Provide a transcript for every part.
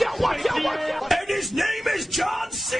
And his name is John C.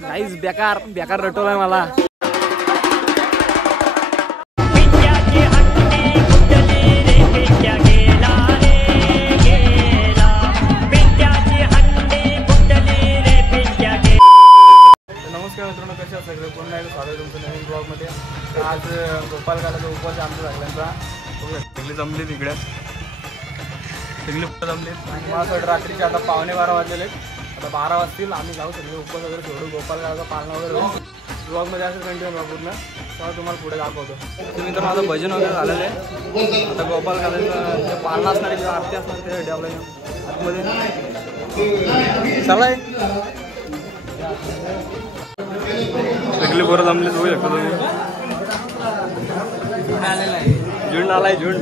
Guys बेकार रटवलाय मला. नमस्कार मित्रांनो, कसे आहात सगळे? पुन्हा एकदा स्वागत आहे तुमचं नवीन ब्लॉगमध्ये. आज गोपालकालाचा उपवास आमचा सगळ्यांचा. सगळी जमली तिकडे, सगळी जमली. मला असं रात्रीचे आता 11:15 वाजलेले. आता 12 वाजतील. आम्ही जाऊ सगळे उपवास वगैरे सोडू, गोपालकालाचा पाळणा वगैरे होऊ. ब्लॉगमध्ये असं कंटिन्यू बघा पूर्ण. तेव्हा तुम्हाला पुढे दाखवतो. तुम्ही तर माझं भजन वगैरे झालेलं आहे. आता गोपालकालाचं पाळणा असणार आहे, आरती असणार ते डेव्हलप आतमध्ये चालय. सगळे बरं जमले होऊ शकतो तुम्ही. झुंड आलाय झुंड.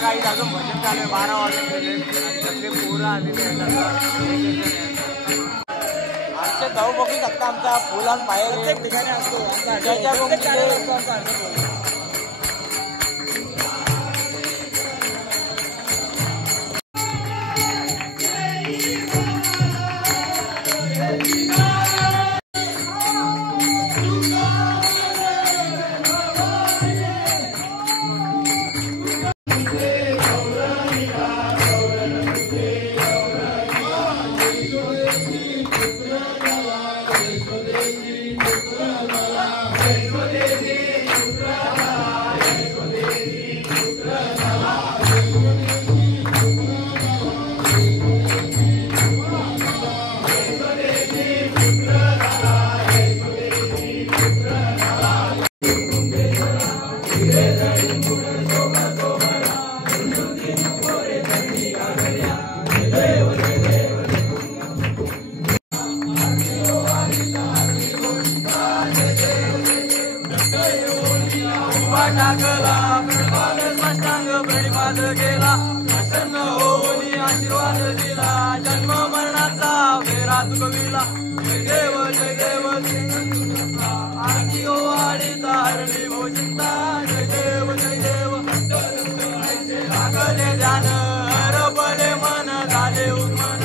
काही अजून भजन चालू आहे. 12 वाजले सगळे पोरं आलेले आमच्या गाव बघू शकता. आमचा फुलान बाहेर प्रत्येक ठिकाणी असतो. आशीर्वाद दिला, जन्म मरणाचा फेरा चुकविला. जय देव जय देव आरती हो आणि तारणी भोजिता. जय देव जय देव लागले ध्यान, हरपले मन, झाले उन्मन.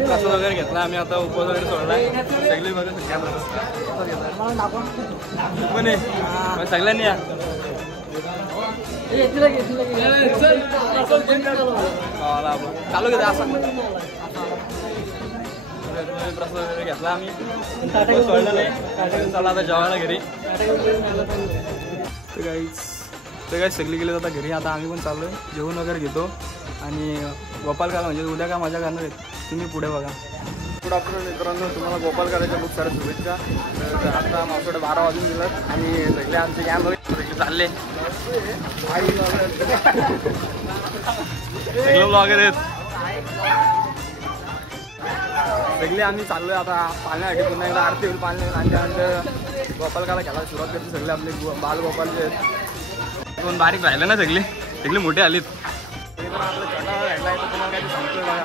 प्रसाद वगैरे घेतला आम्ही. आता उपवास वगैरे सोडलाय. सगळे बघा सगळ्यांनी या. चालू घेते असं प्रसाद वगैरे घेतला आम्ही, सोडलं नाही. चला आता जेवायला घरी. तर काही सगळी गेले आता घरी. आता आम्ही पण चाललोय, जेवण वगैरे घेतो आणि गोपालकाला म्हणजे उद्या काय मजा करणार आहेत तुम्ही पुढे बघा. गुड आफ्टरनून मित्रांनो, तुम्हाला गोपालकालाच्या खूप साऱ्या शुभेच्छा. तर आता मावकडे 12 वाजून गेलं आणि सगळे आमचे कॅम्प वगैरे चालले सगळे वगैरे आहेत. सगळे आम्ही चाललोय आता पाळण्यासाठी. पुन्हा एकदा आरती होईल पाळणे आणि त्यानंतर गोपालकाला खेळायला सुरुवात करतो. सगळे आपले बालगोपाल जे आहेत दोन बारीक राहिले ना, सगळे मोठे आलेत. आपला छोटा राहिला तर तुम्हाला काय सांगतोय बघा.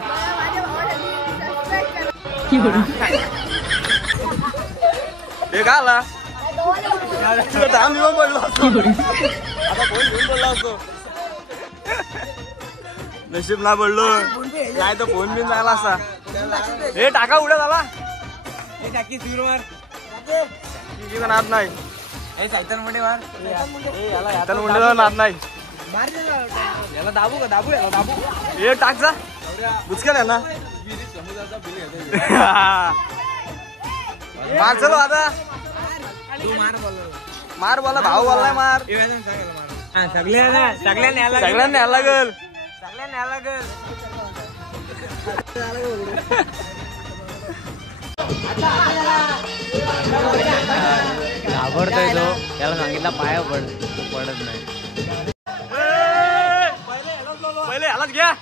हे का आला बोललो असतो, आता फोन घेऊन बोलला असतो. नशीब ना बोललो, नाही तर फोन बिन जायला असता. हे टाका उड्या झाला नाद नाही. सायतन मुंडे मार, नाद नाही. याला दाबू का? दाबू याला दाबू. हे टाकचा बुचक्या ना मार. चलो आता मार बोला, भाऊ बोललाय मार. सगळ्यांनी यायला लागल. घाबरतोय तो, त्याला सांगितलं पाया पडत नाही. पहिले ह्यालाच घ्या.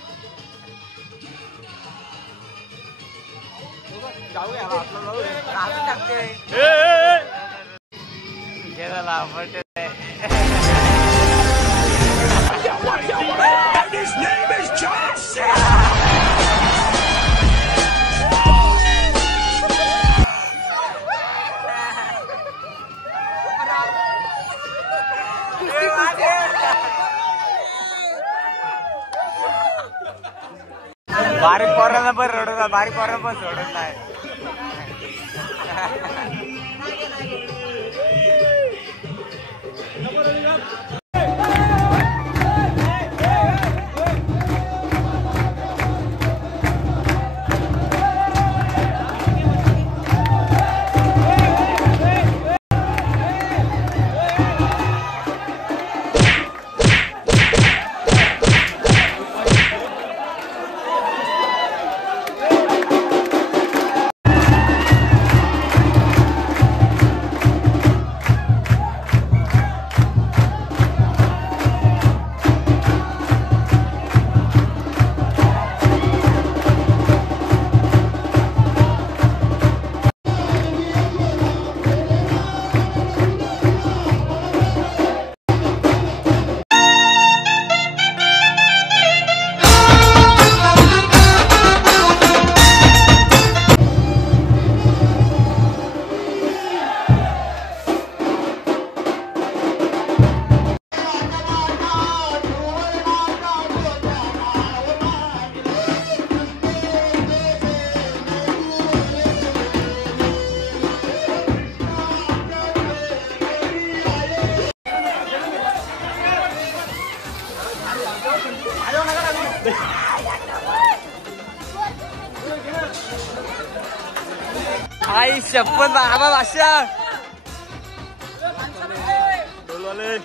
His name is John C. बारीक पोरांना पण रडवतात, बारीक पोरांना पण सोडत नाही. आई शपथ बाबा भाषा बोलवाले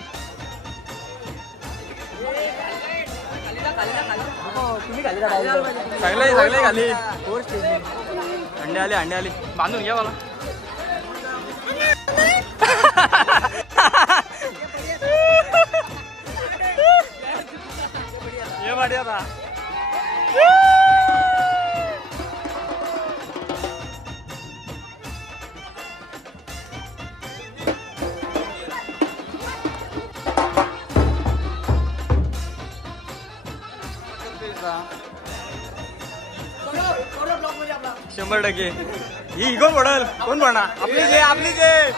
सगळे सगळे खाली अंडे आले बांधून घ्या मला. ये बढ़िया था. शंभर टक्के ही कोण पडल कोण पडणार आपलीच आहे.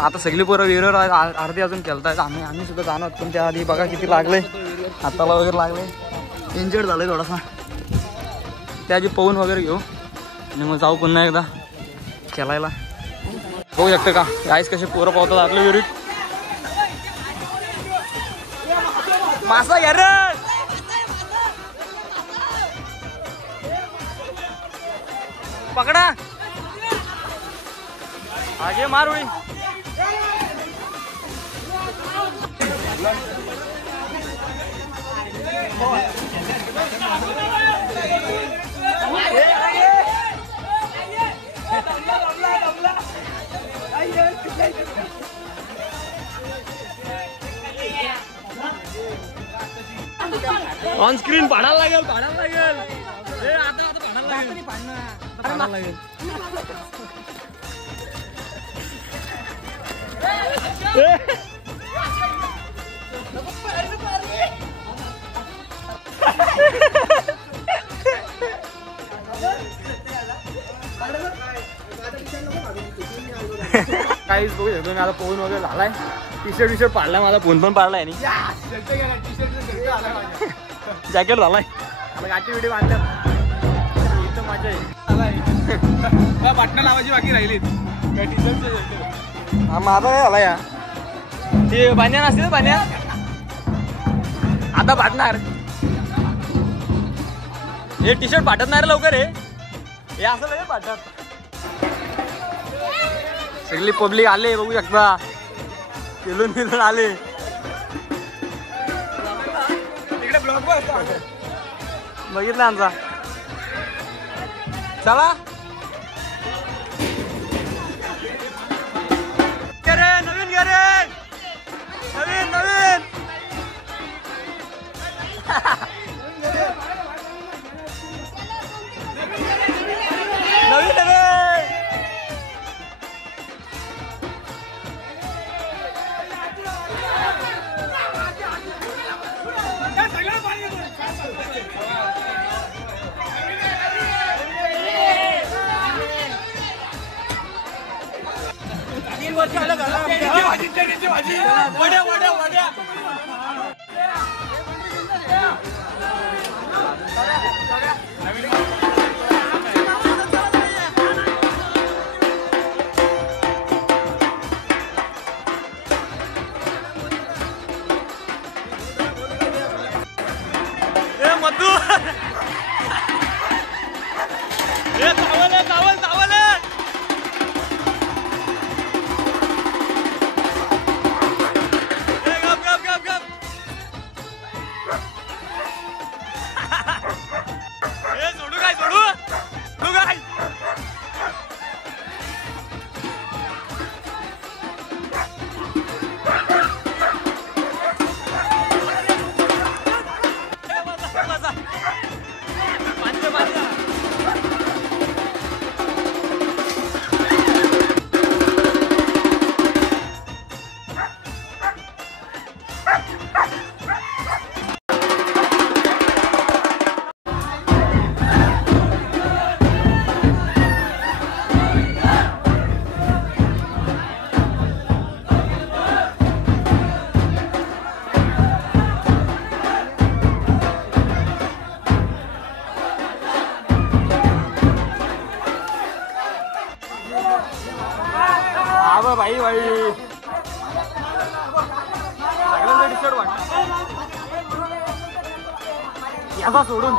आता सगळी पोरं विहिरीवर अर्धी अजून खेळतायत. आम्ही सुद्धा जाणार, पण त्या आधी बघा किती लागले, हाताला वगैरे लागले, इंजर्ड झालंय थोडासा. त्या आधी पवून वगैरे घेऊ आणि मग जाऊ पुन्हा एकदा खेळायला. बघू शकतं का गाईस कसे पोरं पावतात आपल्या विहिरीत. मासा घ्या रे, पकडा आगे मार हुई. ऑन स्क्रीन पाडायला लागेल, पाडायला लागेल. आता पाडायला लागेल. काहीच बघू शकतो मी आता पोहून वगैरे झालाय. टी शर्ट पाडलाय माझा, फोन पण पाडलाय आणि जॅकेट झालाय. आता गाठी विडी बांधल्या इथं मजा आहे. बाटण्या लावायची बाकी राहिली. हा माझा काय झाला या, ते बांध्या नसते बांध्या आता पाडणार. हे टी शर्ट पाठत नाही लवकर, हे असं लगेच पाठतात. सगळी पब्लिक आले बघू शकता, केलून आले. बघितलं आमचा. चला नवीन घे रे, नवीन नवीन नवीन नवीन. वड्या वड्या वड्या मधू चावल चावल चावल. भाई भाई सगळ्यांचा टी शर्ट वाटत याचा सोडून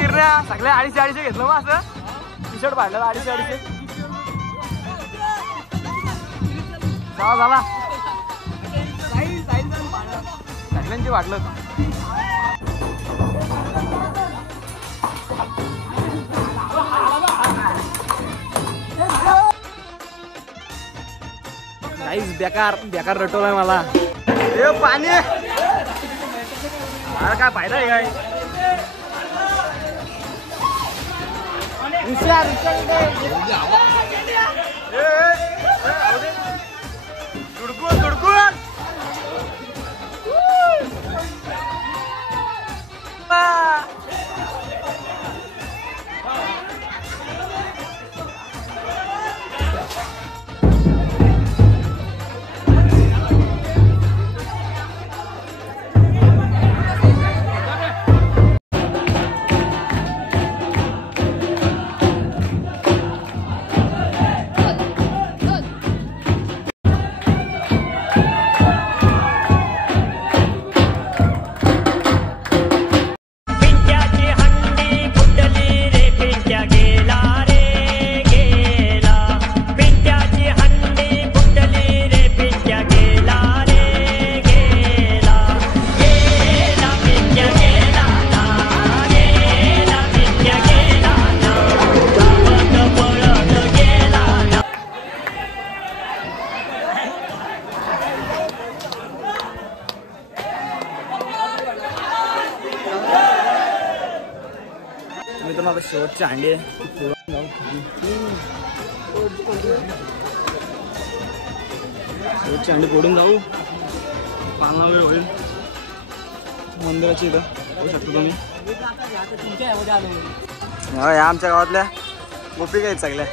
गिरण्या सगळ्या 250 घेतलं मग असं टी शर्ट पाडलं 250 झाला सगळ्यांची वाटलं. काहीच बेकार बेकार रटवलाय मला. हे पाणी मला काय फायदा आहे काय. धुडकून धुडकून शेवटची अंडी आहे. शेवटची अंडी फोडून जाऊ. पाना वेळ होईल मंदिराची इथं होऊ शकतो तुम्ही. या आमच्या गावातल्या गोपिका आहेत सगळ्या.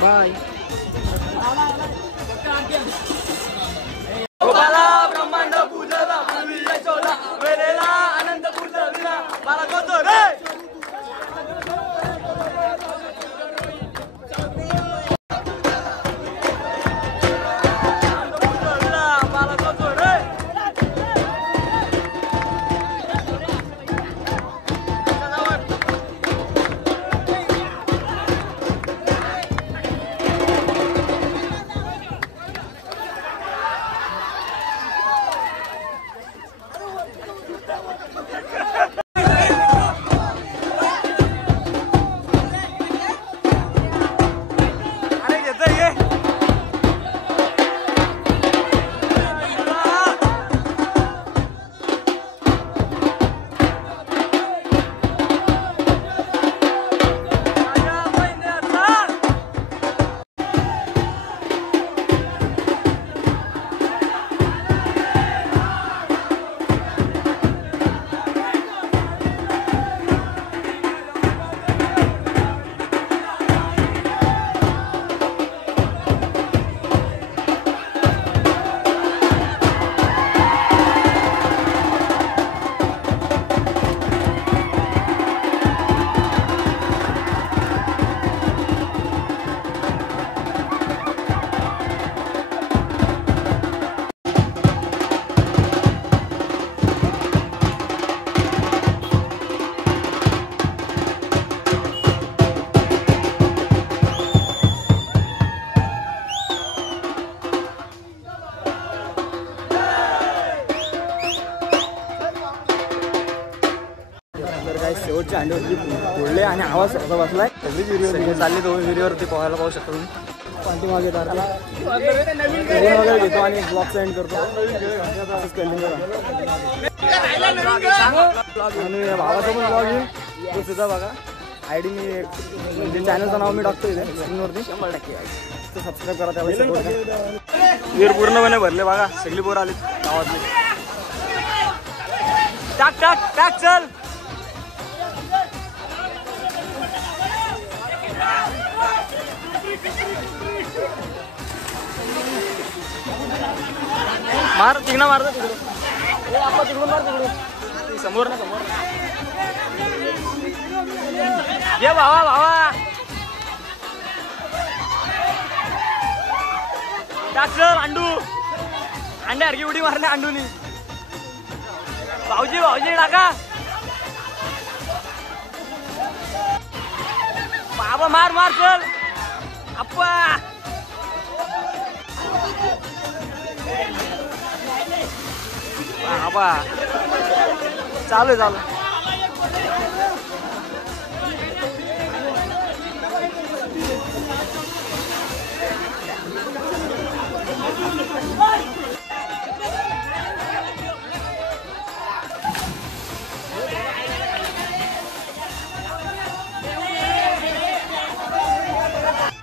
बाय. गोपाला ब्रह्मांड पूजला मानवी यशोला वेळेला आनंद पूजविला मला कोतो रे. शेवटची अंडी होती फोडले आणि आवाज स्वतः बसलाय. सगळीच व्हिडिओ चालली. दोन व्हिडिओवरती पोहायला पाहू शकतो तुम्ही. पाठीमागे वगैरे घेतो आणि ब्लॉग सेंड करतो. आणि भावाचा पण ब्लॉग येईल तो सुद्धा बघा. आय डी मी म्हणजे चॅनलचं नाव मी टाकतो इथे स्क्रीनवरती. 100% तो सबस्क्राईब करा. त्यावेळेस विहीर पूर्णपणे भरले बघा. सगळी पोरं आली गावातली. टाक टाक टाक चल. मार तिकडं मारतो तिकडून. आपला तिकडून मार तिकडून. समोर ना समोर ये भावा भावा. टाक अंडू. अंडे हरकी उडी मारले अंडूनी. भाऊजी भाऊजी टाका. बाबा मार मार चल. अप्पा बाबा चालू चालू.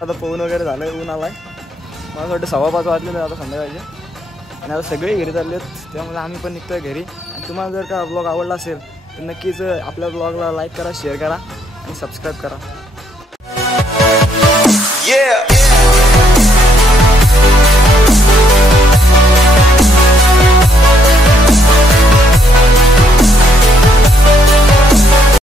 आता पोहून वगैरे झालंय. ऊन आलाय. मला वाटतं 5:15 वाजले आता संध्याकाळचे. आणि आता सगळे घरी चालले आहेत. त्यामुळे आम्ही पण निघतोय घरी. आणि तुम्हाला जर का ब्लॉग आवडला असेल तर नक्कीच आपल्या ब्लॉगला लाईक करा, शेअर करा आणि सबस्क्राईब करा.